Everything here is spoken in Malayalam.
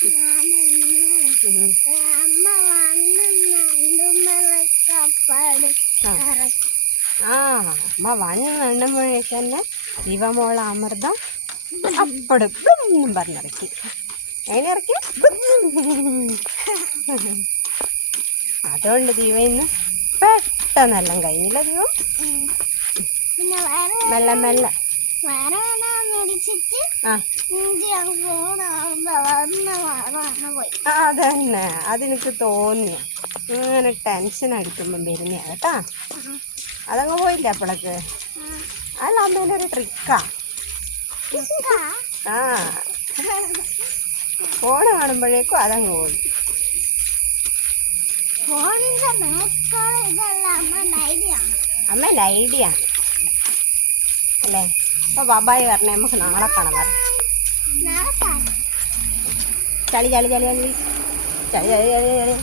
അമ്മ ആ അമ്മ വണ്ണെണ്ണ തന്നെ ജീവമോള അമൃതം അപ്പടും പറഞ്ഞിറക്കി. അതിനെ അതുകൊണ്ട് ദീപ ഇന്ന് പെട്ടെന്നെല്ലാം കഴിഞ്ഞില്ല ദീപം? മെല്ലെ മെല്ലെ. അതന്നെ. അതെനിക്ക് തോന്നിയ. ഇങ്ങനെ ടെൻഷൻ അടിക്കുമ്പം വരുന്ന കേട്ടാ. അതങ്ങ് പോയില്ല അപ്പളക്ക്? അല്ല അമ്മേന്റെ ഒരു ട്രിക്കാ ആ. ഫോൺ കാണുമ്പോഴേക്കും അതങ്ങ് പോയി. അമ്മ ഐഡിയ അല്ലേ? അപ്പോൾ ബാബായി വരണേ നമുക്ക് നാളെ കാണാൻ പറ ചളി ചളി ചളി ചളി ചളി ചളി ചളി ചളി